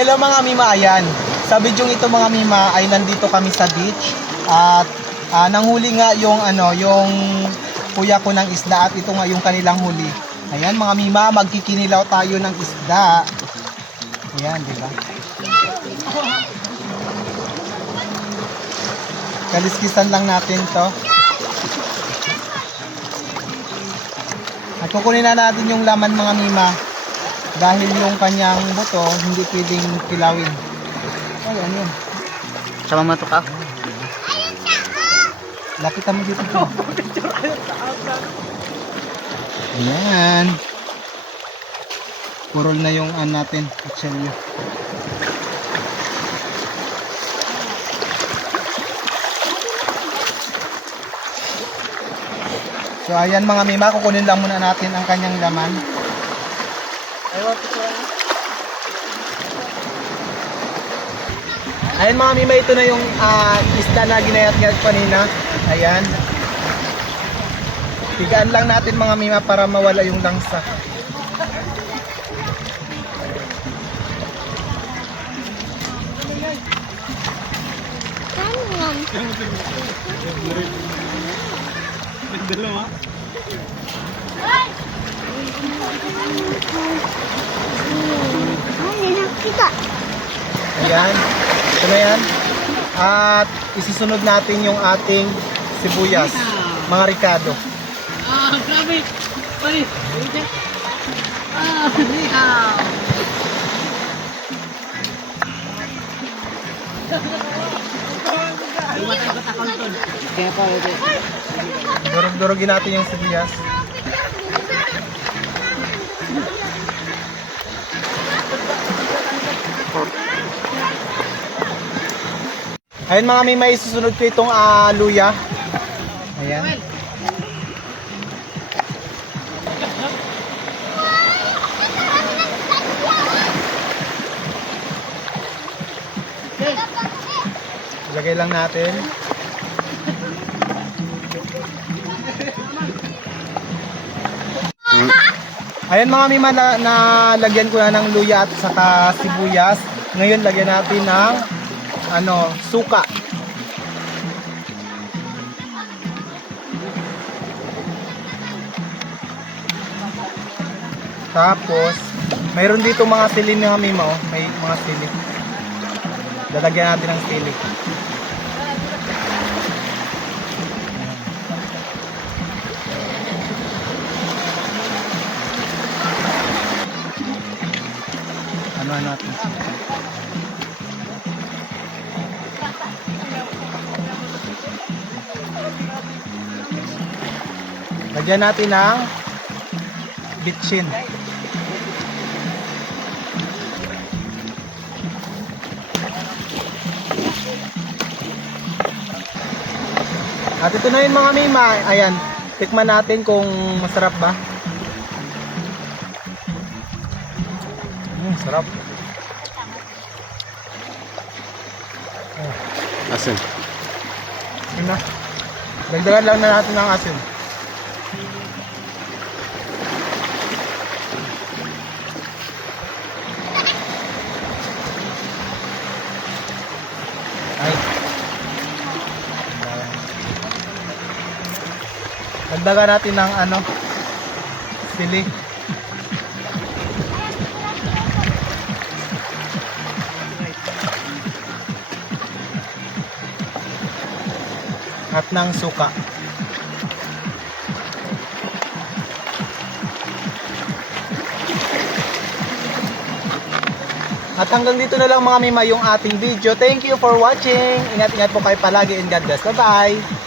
Hello mga Mima, ayan. Sa video ito mga Mima ay nandito kami sa beach at nanghuli nga yung yung kuya ko ng isda at ito nga yung kanilang huli. Ayan mga Mima, magkikinilaw tayo ng isda. Ayan, di ba? Kaliskisan lang natin to. At kukunin na natin yung laman mga Mima. Dahil yung kanyang buto, hindi pwedeng kilawin. Ayan yun. Sama mo ito ka? Lapitan mo dito. Ayan. Purol na yung natin. Kutsilyo. So ayan mga Mima, kukunin lang muna natin ang kanyang laman. Ayan mga Mima, ito na yung isda na ginayat-ngayat kanina. Ayan. Tigaan lang natin mga Mima para mawala yung langsa. Ayan. Ito na yan. At isusunod natin yung ating sibuyas. Mga ricado. Grabe! Pari! Lihaw! Kaya po, ito. Durug-durugin natin yung sibuyas. Ayun mga Mima, isusunod ko itong luya. Ayan. Ilagay lang natin. Ayan mga Mima, nalagyan ko na ng luya at saka sibuyas. Ngayon lagyan natin ng suka. Tapos mayroon dito mga sili ni Mima, oh. May mga sili. Lalagyan natin ng sili. Ano natin? Lagyan natin ng bitchin. At ito na yun mga Mima. Ayan, tikman natin kung masarap ba. Sarap. Asin. Yun na. Dagdagan lang na natin ng asin. Ay. Dagdagan natin ng sili. At ng suka. At hanggang dito na lang mga Mima yung ating video. Thank you for watching. Ingat-ingat po kayo palagi and God bless. Bye-bye.